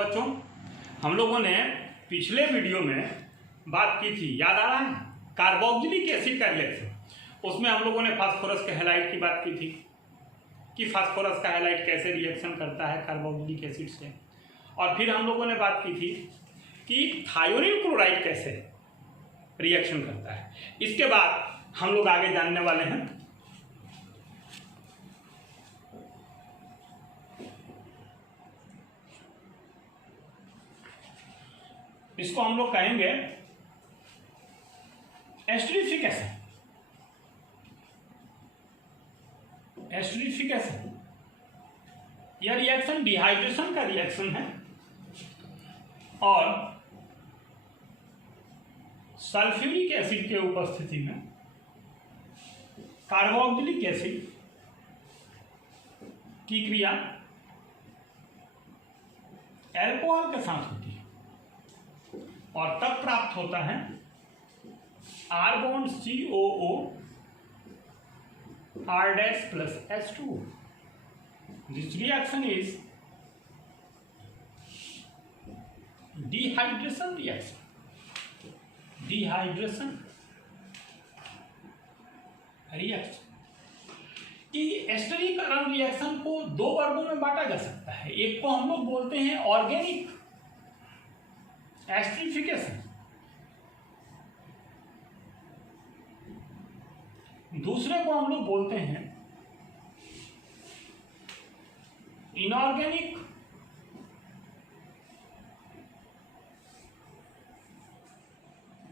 बच्चों, हम लोगों ने पिछले वीडियो में बात की थी, याद आ रहा है, कार्बोक्सिलिक एसिड का रिएक्शन। उसमें हम लोगों ने फास्फोरस के हैलाइड की बात की थी कि फास्फोरस का हैलाइड कैसे रिएक्शन करता है कार्बोक्सिलिक एसिड से। और फिर हम लोगों ने बात की थी कि थायोनिल क्लोराइड कैसे रिएक्शन करता है। इसके बाद हम लोग आगे जानने वाले हैं इसको हम लोग कहेंगे एस्टरीफिकेशन। एस्टरीफिकेशन यह रिएक्शन डिहाइड्रेशन का रिएक्शन है और सल्फ्यूरिक एसिड के उपस्थिति में कार्बोक्सिलिक एसिड की क्रिया अल्कोहल के साथ होती है और तब प्राप्त होता है R bond COO R dash plus H2। This reaction is dehydration reaction. Dehydration reaction कि एस्टरीकरण रिएक्शन को दो वर्गों में बांटा जा सकता है। एक को हम लोग बोलते हैं ऑर्गेनिक एस्टरीफिकेशन, दूसरे को हम लोग बोलते हैं इनऑर्गेनिक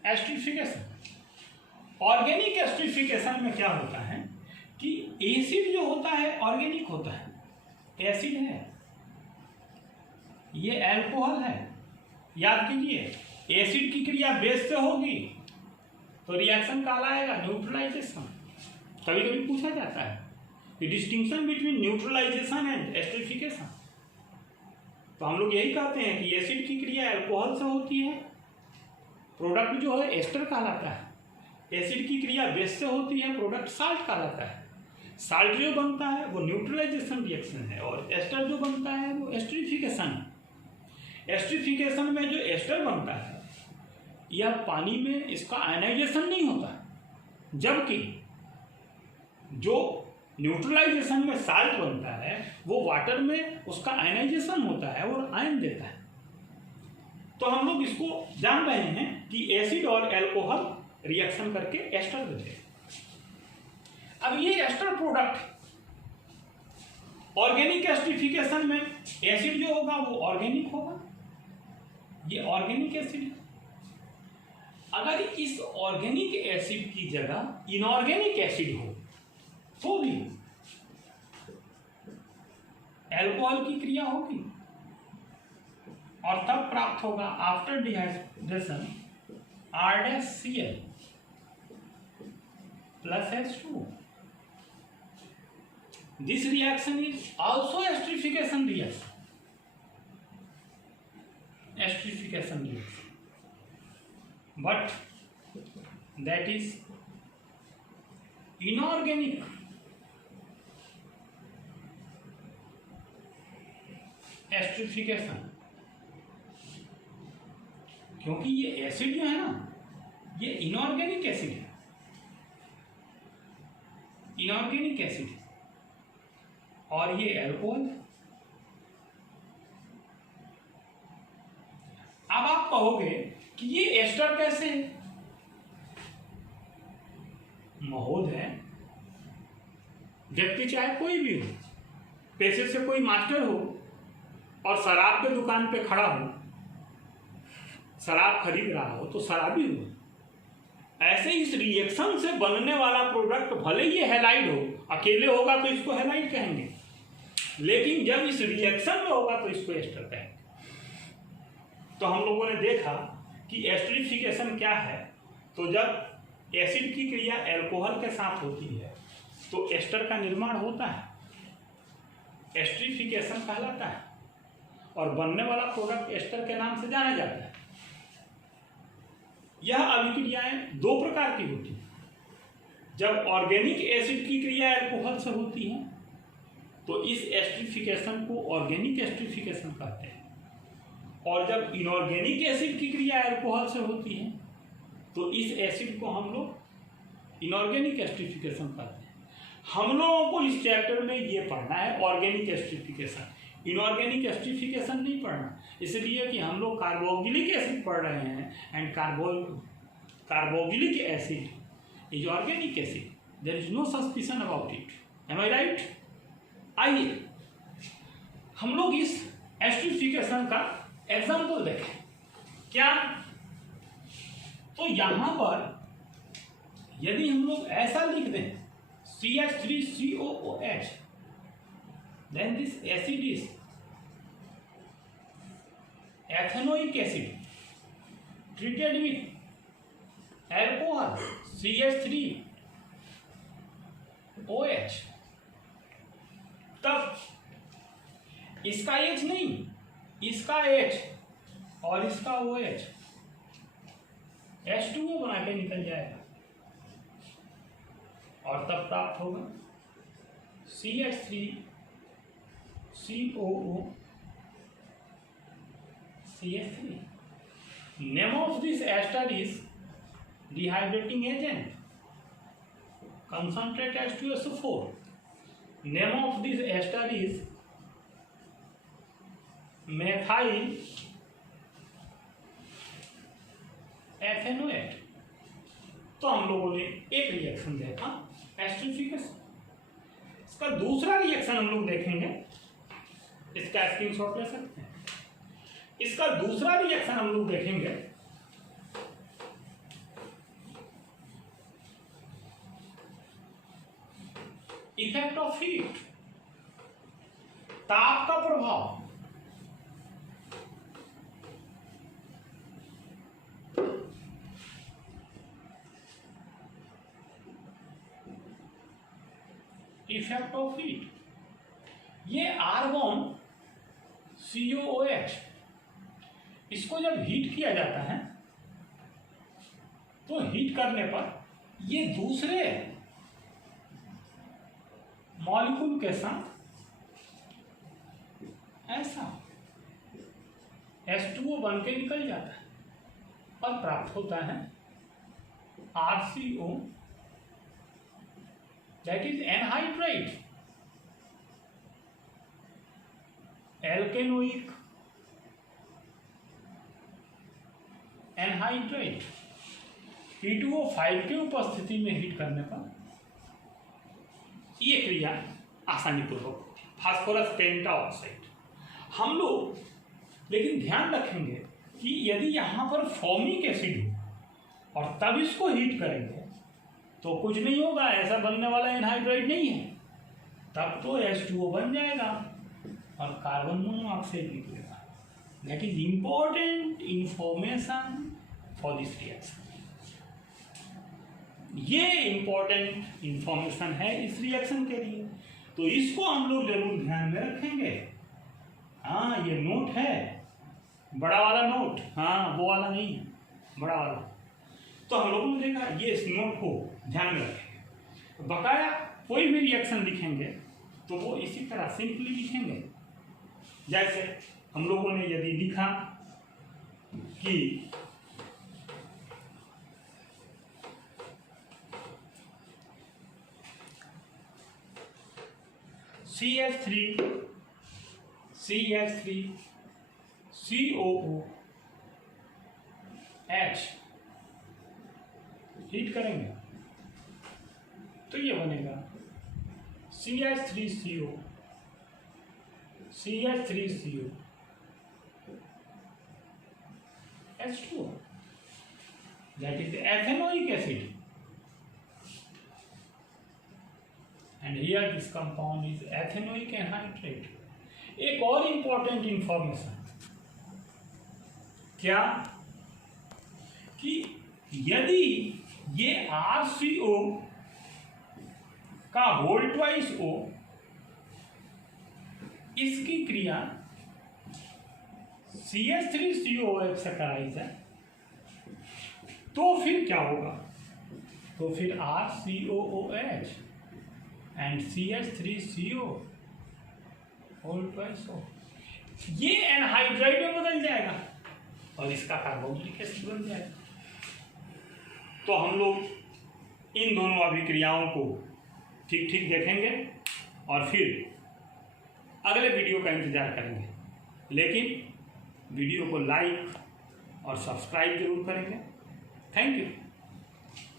एस्टरीफिकेशन। ऑर्गेनिक एस्टरीफिकेशन में क्या होता है कि एसिड जो होता है ऑर्गेनिक होता है, एसिड है, ये अल्कोहल है। याद कीजिए, एसिड की क्रिया बेस से होगी तो रिएक्शन कहलाएगा न्यूट्रलाइजेशन। कभी कभी पूछा जाता है कि distinction between neutralization and esterification. तो हम लोग यही कहते हैं कि एसिड की क्रिया अल्कोहल से होती है, प्रोडक्ट जो है एस्टर कहलाता है। एसिड की क्रिया बेस से होती है, प्रोडक्ट साल्ट कहलाता है। साल्ट जो बनता है वो न्यूट्रलाइजेशन रिएक्शन है और एस्टर जो बनता है वो एस्टरीफिकेशन है। एस्टरीफिकेशन में जो एस्टर बनता है यह पानी में इसका आयनाइजेशन नहीं होता, जबकि जो न्यूट्रलाइजेशन में साल्ट बनता है वो वाटर में उसका आयनाइजेशन होता है और आयन देता है। तो हम लोग इसको जान रहे हैं कि एसिड और अल्कोहल रिएक्शन करके एस्टर देते हैं। अब ये एस्टर प्रोडक्ट ऑर्गेनिक एस्टरीफिकेशन में एसिड जो होगा वो ऑर्गेनिक होगा, ये ऑर्गेनिक एसिड है। अगर इस ऑर्गेनिक एसिड की जगह इनऑर्गेनिक एसिड हो तो भी अल्कोहल की क्रिया होगी और तब प्राप्त होगा after dehydration R-Cl plus H2। This reaction is also esterification reaction. Esterification reaction, but that is inorganic esterification. क्योंकि ये एसिड जो है ना ये इनऑर्गेनिक एसिड है, इनऑर्गेनिक एसिड और ये अल्कोहल है। अब आप कहोगे कि ये एस्टर कैसे है? महोदय, व्यक्ति चाहे कोई भी हो, पैसे से कोई मास्टर हो और शराब के दुकान पे खड़ा हो, शराब खरीद रहा हो तो शराबी हो। ऐसे इस रिएक्शन से बनने वाला प्रोडक्ट भले ये हैलाइड हो, अकेले होगा तो इसको हैलाइड कहेंगे, लेकिन जब इस रिएक्शन में होगा तो इसको एस्टर कहेंगे। तो हम लोगों ने देखा कि एस्टरीफिकेशन क्या है। तो जब एसिड की क्रिया अल्कोहल के साथ होती है तो एस्टर का निर्माण होता है, एस्टरीफिकेशन कहलाता है और बनने वाला प्रोडक्ट एस्टर के नाम से जाना जाता है। यह अभिक्रियाएं दो प्रकार की होती हैं। जब ऑर्गेनिक एसिड की क्रिया अल्कोहल से होती है तो इस एस्टरीफिकेशन को ऑर्गेनिक एस्टरीफिकेशन कहते हैं, और जब इनऑर्गेनिक एसिड की क्रिया अल्कोहल से होती है तो इस एसिड को हम लोग इनऑर्गेनिक एस्टरीफिकेशन कहते हैं। हम लोगों को इस चैप्टर में ये पढ़ना है ऑर्गेनिक एस्टरीफिकेशन, इनऑर्गेनिक एस्टरीफिकेशन नहीं पढ़ना, इसलिए कि हम लोग कार्बोक्सिलिक एसिड पढ़ रहे हैं and carboxylic acid is organic acid, there is no suspicion about it, am I right. आइए हम लोग इस एस्टरीफिकेशन का एग्जाम्पल देखें। क्या तो यहां पर यदि हम लोग ऐसा लिख दें CH3COOH, then this acid is ethanoic acid treated with alcohol CH3OH। तब इसका H नहीं, इसका H और इसका OH H2O बना के निकल जाएगा और तब प्राप्त होगा CH3COO CH3। Name of this ester is dehydrating agent, concentrate H2SO4। Name of this ester is methyl ethanoate. तो हम लोगों ने एक रिएक्शन देखा एस्टरीफिकेशन, इसका दूसरा रिएक्शन हम लोग देखेंगे, इसका स्क्रीनशॉट ले सकते हैं। इसका दूसरा रिएक्शन हम लोग देखेंगे इफेक्ट ऑफ हीट, ताप का प्रभाव। इफेक्ट ऑफ हीट, ये आर्गन COOH, इसको जब हीट किया जाता है तो हीट करने पर ये दूसरे मॉलिक्यूल के साथ ऐसा H2O बन के निकल जाता है और प्राप्त होता है RCO, that is anhydride, alkanoic anhydride. P2O5 की उपस्थिति में हीट करने पर ये क्रिया आसानी पूर्वक होती है, फास्फोरस पेंटाऑक्साइड। हम लोग लेकिन ध्यान रखेंगे कि यदि यहाँ पर फॉर्मिक एसिड हो और तब इसको हीट करेंगे तो कुछ नहीं होगा, ऐसा बनने वाला एनहाइड्राइड नहीं है, तब तो H2O बन जाएगा और कार्बन मोनोऑक्साइड निकलेगा। That is important information for this reaction. ये इंपॉर्टेंट इंफॉर्मेशन है इस रिएक्शन के लिए, तो इसको हम लोग जरूर ध्यान में रखेंगे। हाँ, ये नोट है, बड़ा वाला नोट, हाँ वो वाला नहीं है, बड़ा वाला। तो हम लोगों ने देखा ये इस नोट को ध्यान में रखेंगे। बकाया कोई भी रिएक्शन लिखेंगे तो वो इसी तरह सिंपली लिखेंगे। जैसे हम लोगों ने यदि लिखा कि CH3COOH हीट करेंगे तो ये बनेगा CH3CO H2O, that is ethanoic acid, and here this compound is ethanoic anhydride। एक और इंपॉर्टेंट इंफॉर्मेशन क्या कि यदि ये RCO का होल ट्वाइस O इसकी क्रिया CH3COOH से कराई जाए तो फिर क्या होगा, तो फिर RCOOH and CH3CO whole twice O ये एनहाइड्राइड में बदल जाएगा। और इसका कार्बोक्सिलिक एसिड बन जाएगा। तो हम लोग इन दोनों अभिक्रियाओं को ठीक ठीक देखेंगे और फिर अगले वीडियो का इंतजार करेंगे। लेकिन वीडियो को लाइक और सब्सक्राइब जरूर करेंगे। Thank you.